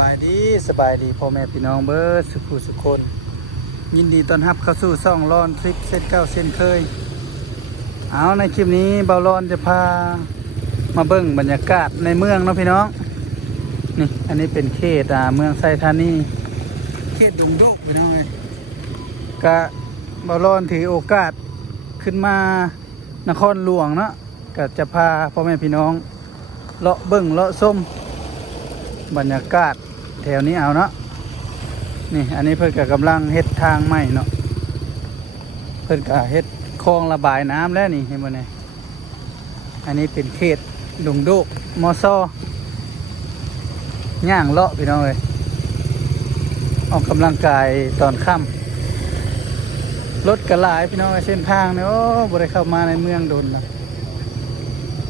สบายดีพ่อแม่พี่น้องเบิร์ดสุขุสุขคนยินดีต้อนรับเข้าสู่ซ่องร้อนทริปเซตเก้าเส้นเคยเอาในคลิปนี้เบาร้อนจะพามาเบิ่งบรรยากาศในเมืองเนาะพี่น้องนี่อันนี้เป็นเขตเมืองไซธานีเขตดงโดกพี่น้องเลยกะเบาร้อนถือโอกาสขึ้นมานครหลวงเนาะก็จะพาพ่อแม่พี่น้องเลาะเบิ่งเลาะส้มบรรยากาศแถวนี้เอาเนาะนี่อันนี้เพิ่นก็กำลังเฮ็ดทางใหม่เนาะเพิ่นก็เฮ็ดคลองระบายน้ำแล้วนี่เห็นบ่เนี่ยอันนี้เป็นเขตดงโดกมอซย่างเลาะพี่น้องเอ้ยออกกำลังกายตอนค่ำรถกระหลายพี่น้องเส้นทางเนี่ยโอ้บ่ได้เข้ามาในเมืองโดนนะ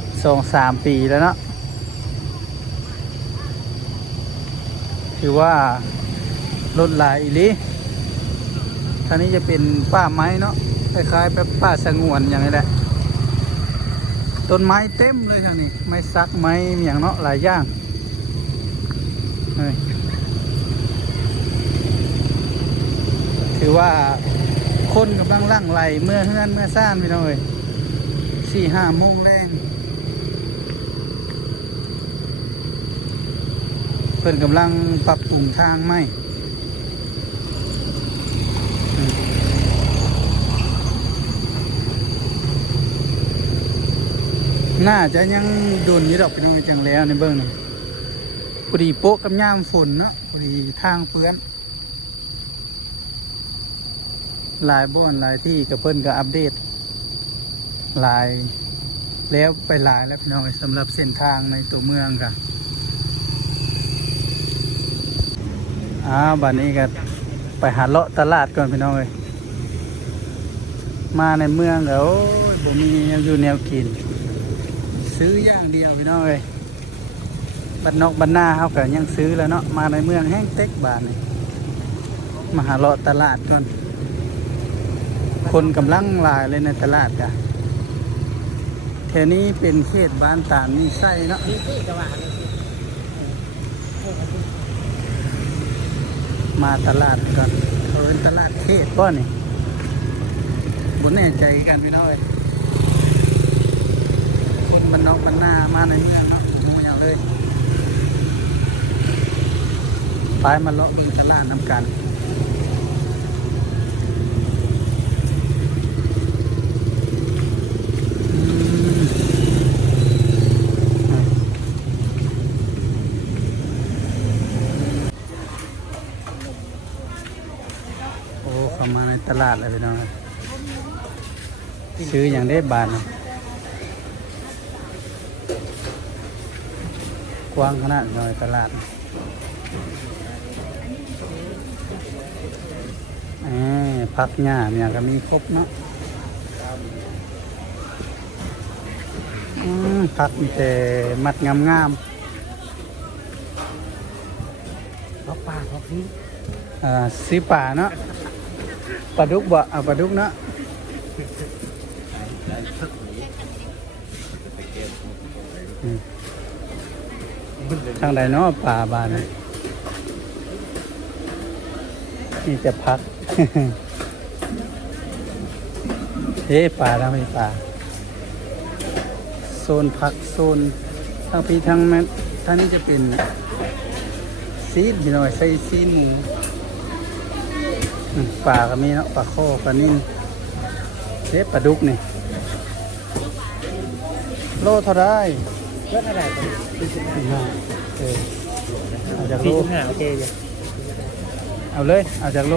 2-3 ปีแล้วเนาะถือว่ารถหลายอีหลีท่านี้จะเป็นป่าไม้เนาะคล้ายๆแบบป่าสงวนอย่างนี้แหละต้นไม้เต็มเลยทางนี้ไม้ซักไม้อย่างเนาะหลายอย่างถือว่าคนกำลังลั่งไหลเมื่อเฮือนเมื่อซ่านพี่น้องเอ้ย4-5 โมงแรงเพิ่นกำลังปรับปรุงทางใหม่น่าจะยังโดนนี้ดอกเป็นต้องมีจังแล้วในเบื้องนี้พอดีโป๊ะกับย่ามฝนเนาะพอดีทางเปื้อนหลายบ่อนหลายที่กับเพิ่นก็อัปเดตหลายแล้วไปหลายแล้วพี่น้องสำหรับเส้นทางในตัวเมืองค่ะบัดนี้ก็ไปหาเลาะตลาดก่อนพี่น้องเลยมาในเมืองแล้วบ่มีแนวอยู่แนวกินซื้ออย่างเดียวพี่น้องเลยบัดนอกบัดหน้าเขาก็ยังซื้อแล้วเนาะมาในเมืองแห้งเต็กบาทนี่มาหาเลาะตลาดก่อนคนกำลังหลายเลยในตลาดกันแถวนี้เป็นเขตบ้านตาดมีไส้เนาะมาตลาดก่อนเขาเป็นตลาดเขตป่ะนี่บนแน่ใจกันพี่น้อยคนบ้านนอกบ้านนามาในเมืองเนาะมูอย่างเลยไปมาเลาะบึงตลาดน้ำกันเข้ามาในตลาดเลยพี่น้องซื้ออย่างได้บานกว้างขนาดหน่อยตลาดผักหญ้าเนี่ยก็มีครบเนาะผักมีแต่มัดงามๆผักป่าผักนี้ซื้อป่าเนาะปลาดุกบ่เอาปลาดุกเนาะทางใดเนาะป่าบานนี่จะพักป่าแล้วไม่ป่าโซนพักโซนทางพี่ทางแม่ท่างนี้จะเป็นซีดหน่อยใส่ซีดหมูปลาก็มีเนาะปลาโคปลานิ่มปลาดุกนี่โลเท่าไรเท่าไรเอาจากโลโอเคเอาเลยเอาจากโล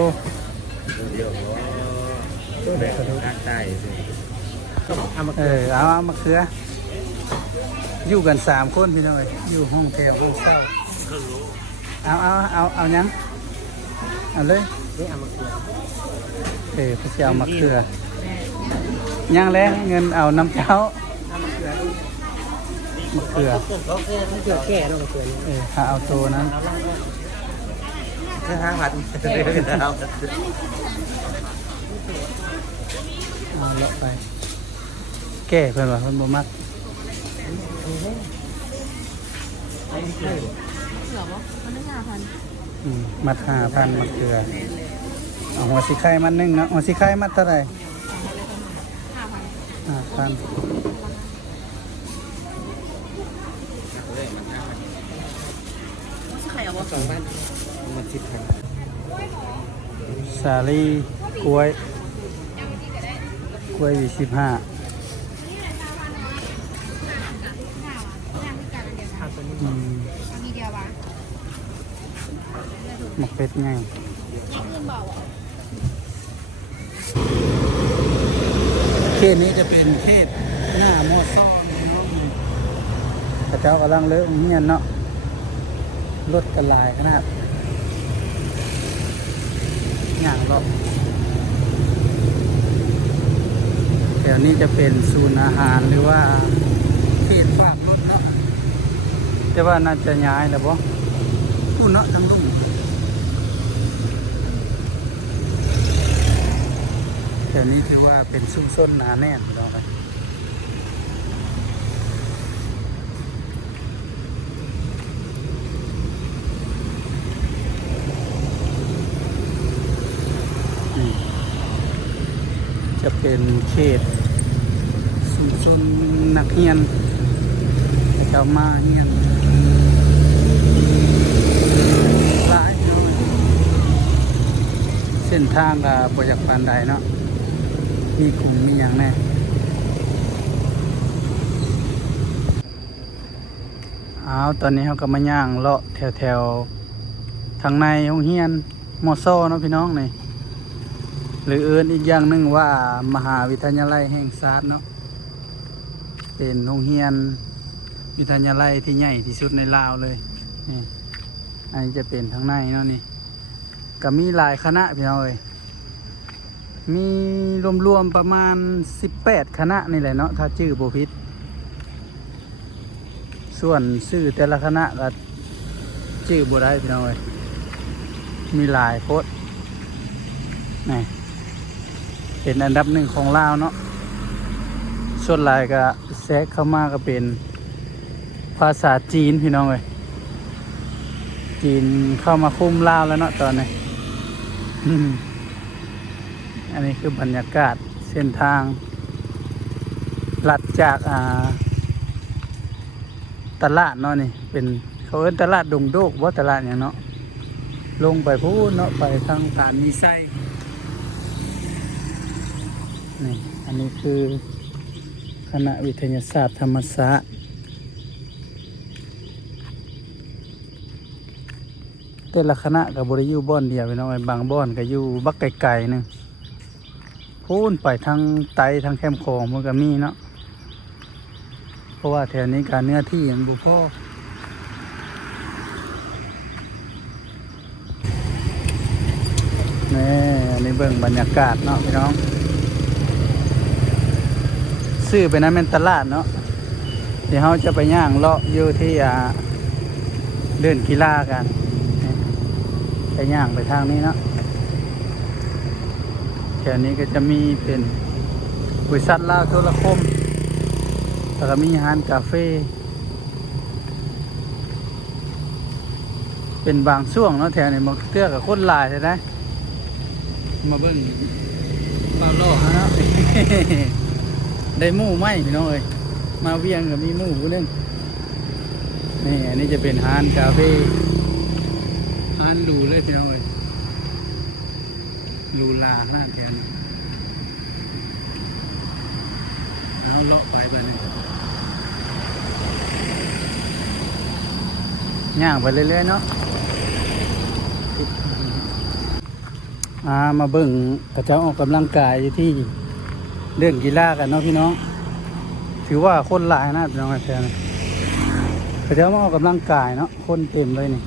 เอามาเขืออยู่กัน3 คนพี่น้อยอยู่ห้องแถวห้องเช่าเอายังเอาเลยเอามาเขือพี่จะเอามาเขือย่างแล้วเงินเอาน้ำเจ้ามะเขือแก่ต้องมะเขือถ้าเอาตัวนั้น5 บาทเอาเลาะไปแก่เพื่อนว่าเพื่อนบ่มัก ขือบ่มันได้5,000มัด5,000มะเขือเอาหัวสีไข่มัด1เนาะหัวสีไข่มัดเท่าไหร่5,000ไข่เอาบ่2,000มา10,000สาลีกล้วยอยู่15หมกเป็ดไงเขตนี้จะเป็นเขตหน้ามอซ่อเนาะพระเจ้ากำลังเลิกเงียนเนาะรถกระลายขนาดย่างรอบแถวนี้จะเป็นศูนย์อาหารหรือว่าเขตฝากรถเนาะแต่ว่าน่าจะย้ายแล้วบ่พูดเนาะทั้งลุ่มแถวนี้ถือว่าเป็นชุมชนหนาแน่นเราไปจะเป็นเขตชุมชนนักเรียนเจ้ามาเรียนหลายเส้นทางกับบริษัทปานใดเนาะมีกลุ่มมีอย่างแน่ตอนนี้เขาก็มาย่างเลาะแถวทางในโรงเรียนมอซ่อเนาะพี่น้องนี่หรืออีกอย่างหนึ่งว่ามหาวิทยาลัยแห่งชาติเนาะเป็นโรงเรียนวิทยาลัยที่ใหญ่ที่สุดในลาวเลยนี่อันนี้จะเป็นทางในเนาะนี่ก็มีหลายคณะพี่น้องเอ้ยมีรวมๆประมาณ18คณะนี่แหละเนาะถ้าชื่อบ่ผิดส่วนชื่อแต่ละคณะก็ชื่อบ่ได้พี่น้องเอ้ยมีหลายโคตรนี่เป็นอันดับ1ของลาวเนาะส่วนหลายก็แทรกเข้ามาก็เป็นภาษาจีนพี่น้องเอ้ยจีนเข้ามาคุมลาวแล้วเนาะตอนนี้ อันนี้คือบรรยากาศเส้นทางลัดจากตลาดเนาะนี่เป็นเขาเอิ้นตลาดดงโดกว่าตลาดอย่างเนาะลงไปพูดเนาะไปทางฐานมีไส้นี่อันนี้คือคณะวิทยาศาสตร์ธรรมศาสตร์แต่ละคณะกับบริยูบ้อนเดียวไปเนาะบางบ้อนก็อยู่บักไกลๆนึงพูนไปทางไตทางแคมป์ของมันก็มีเนาะเพราะว่าแถวนี้การเนื้อที่มันบุพอนี่อันนี้เบิ่งบรรยากาศเนาะพี่น้องซื้อไปนั้นเป็นตลาดเนาะเดี๋ยวเราจะไปย่างเลาะอยู่ที่เดินกีฬากันไปย่างไปทางนี้เนาะแถวนี้ก็จะมีเป็นบริษัทลาวโทรคมแล้วก็มีร้านกาแฟเป็นบางช่วงเนาะแถวนี้มาเตื้อกับคนหลายใช่ไหมมาเบิ้งเปล่าล่อเนาะ ได้หมู่ไหมพี่น้องเอ้ยมาเวียงกับมีหมู่ผู้นึงนี่อันนี้จะเป็นร้านกาแฟร้านดูเลยพี่น้องเอ้ยลูลาห้าแทนเอาเลาะไปแบบนี้ย่างไปเรื่อยๆเนาะมาเบิ่งกระเจ้าออกกำลังกายอยู่ที่เล่นกีฬากันเนาะพี่น้องถือว่าคนหลายนะพี่น้องแทนกระเจ้ามาออกกำลังกายเนาะคนเต็มเลยนี่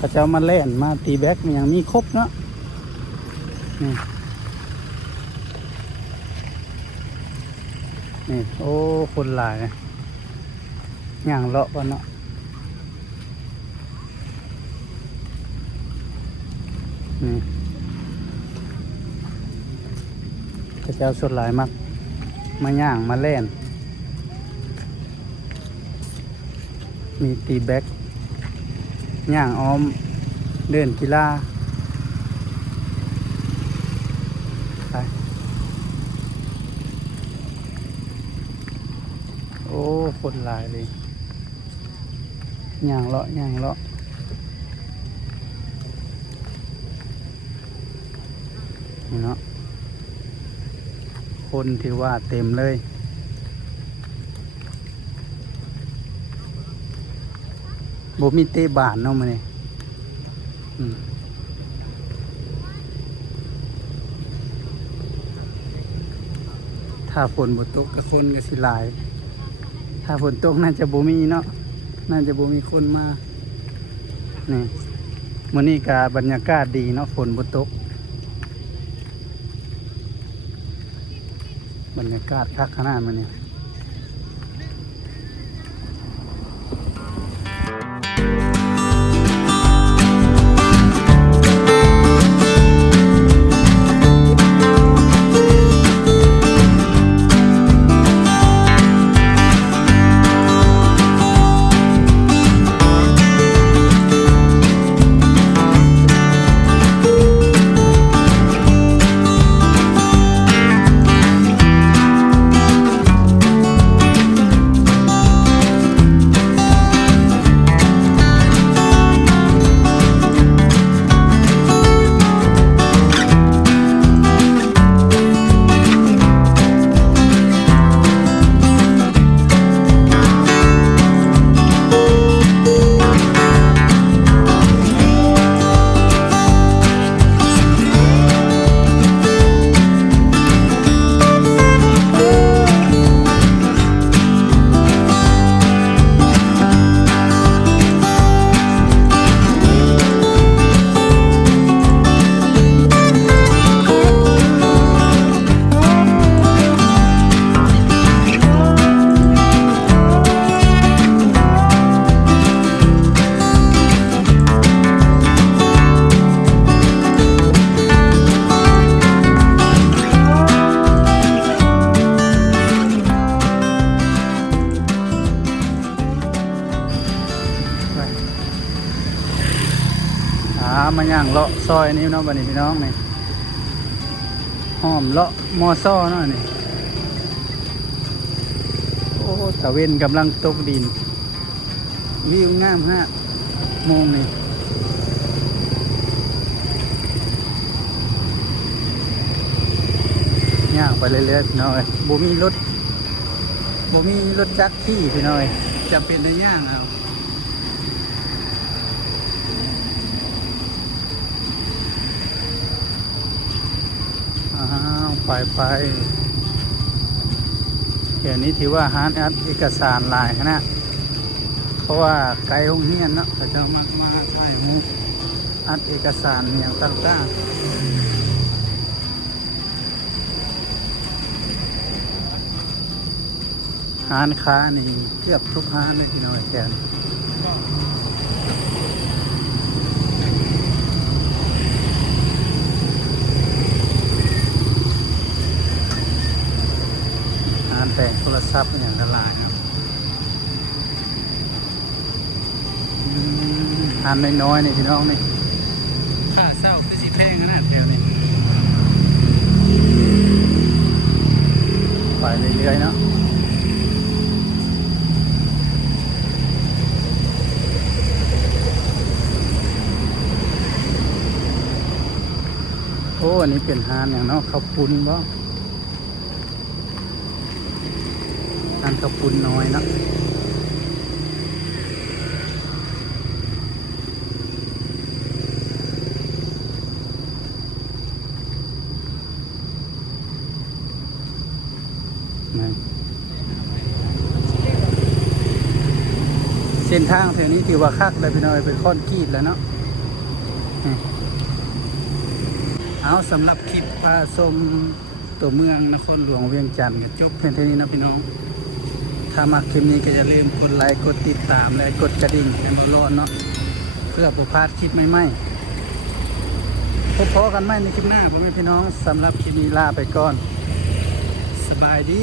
กระเจ้ามาเล่นมาตีแบ็กอย่างมีครบเนาะนี่โอ้คนหลายอย่างเลาะกันเนาะนี่กระเจ้าสดหลายมากมาย่างมาเล่น มีตีแบ็กย่างอ้อมเดินกีฬาไปโอ้คนหลายเลยย่างเลาะย่างเลาะนี่เนาะคนที่ว่าเต็มเลยบ่มีเตะบานเนาะมื้อนี้ถ้าฝนบ่ตกก็คนก็สิหลายถ้าฝนตกน่าจะบ่มีเนาะน่าจะบ่มีคนมานี่มื้อนี้ก็บรรยากาศดีเนาะฝนบ่ตกบรรยากาศคักขนาดมื้อนี้มาย่างเลาะซอยนี้เนาะบัดนี้พี่น้องนี่หอมเลาะมอซ้อเนาะนี่โอ้ตะเวนกำลังตกดินวิวงามฮะโมงนี่ย่างไปเรื่อยๆพี่น้อยบ่มีรถจักรที่พี่น้อยจำเป็นในย่างเอาไปเดี๋ยวนี้ถือว่าหาอัดเอกสารหลายนะเพราะว่าไกลห้องเฮียนเนาะเขาจะมาถ่ายมูอัดเอกสารอย่างต่างๆร้านค้านี่เกือบทุกร้านเลยพี่น้อยแกนแต่งโทรศัพท์อย่างละลายอันน้อยๆนี่พี่น้องนี่ค่าเช่าคือสิแพงขนาดเดียวนี่ไปเรื่อยๆเนาะโอ้อันนี้เป็นฮานอย่างเนาะข้าวปุ้นบ่ทานข้าวปุ้นน้อยนะเส้นทางแถวนี้ถือว่าคักเลยพี่น้อยเป็นคอนกรีตแล้วเนาะเอาสำหรับคลิปพาชมตัวเมืองนครหลวงเวียงจันทร์ก็จบเพียงเท่านี้นะพี่น้องถ้ามาคลิปนี้ก็อย่าลืมกดไลค์กดติดตามและกดกระดิ่งให้มันรอดเนาะเพื่อประพาสคลิปใหม่ๆพบกันใหม่ในคลิปหน้าผมพี่น้องสำหรับคลิปนี้ลาไปก่อนสบายดี